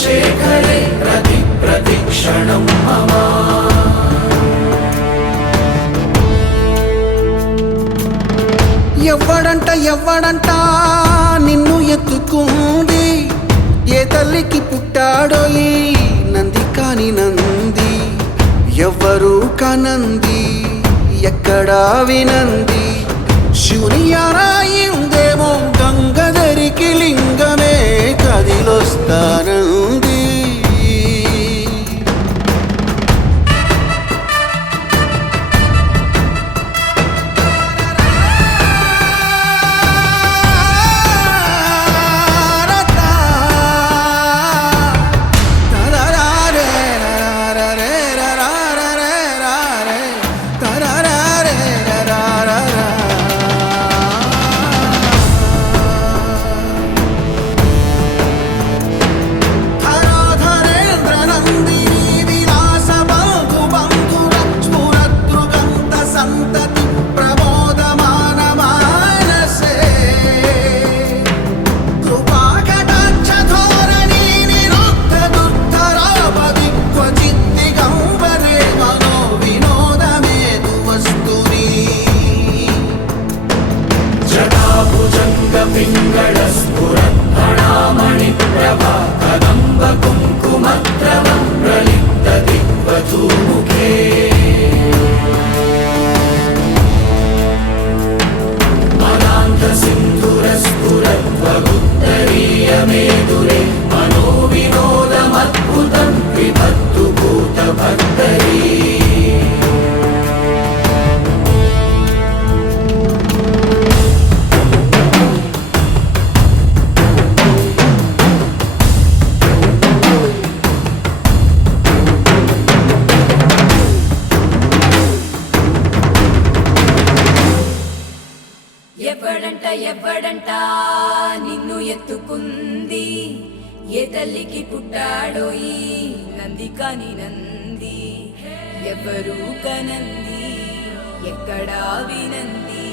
చంద్రశేఖరే ప్రతిక్షణం మమ ఎవ్వడంట నిన్ను ఎత్తుకుంది, ఏ తల్లికి పుట్టాడో ఈ నంది కాని నంది, ఎవ్వరూ కానంది ఎక్కడా వినంది. శివుని ఆరాయిందేమో గంగధరికి లింగమే కదిలొస్తానంది. पिङ्गळस्फुरद्धणामणिप्रभा कदम्बकुङ्कुमद्रवं प्रलिप्तदिग्वधूमुखे मदान्धसिन्धुरस्फुरद्वगुत्तरीयमेदुरे मनोविनोदमद्भुतं विभक्तु भूतभर्तरी ఎవ్వడంట నిన్ను ఎత్తుకుంది, ఏ తల్లికి పుట్టాడో ఈ నంది కాని నంది, ఎవ్వరూ కనంది ఎక్కడా వినంది.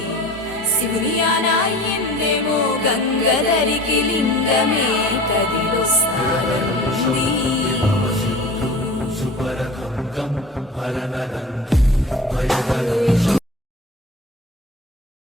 శివుని ఆనాయిందేమో గంగధరికి లింగమే కదిలొస్తానంది. సుపరకంగం హరనరంగం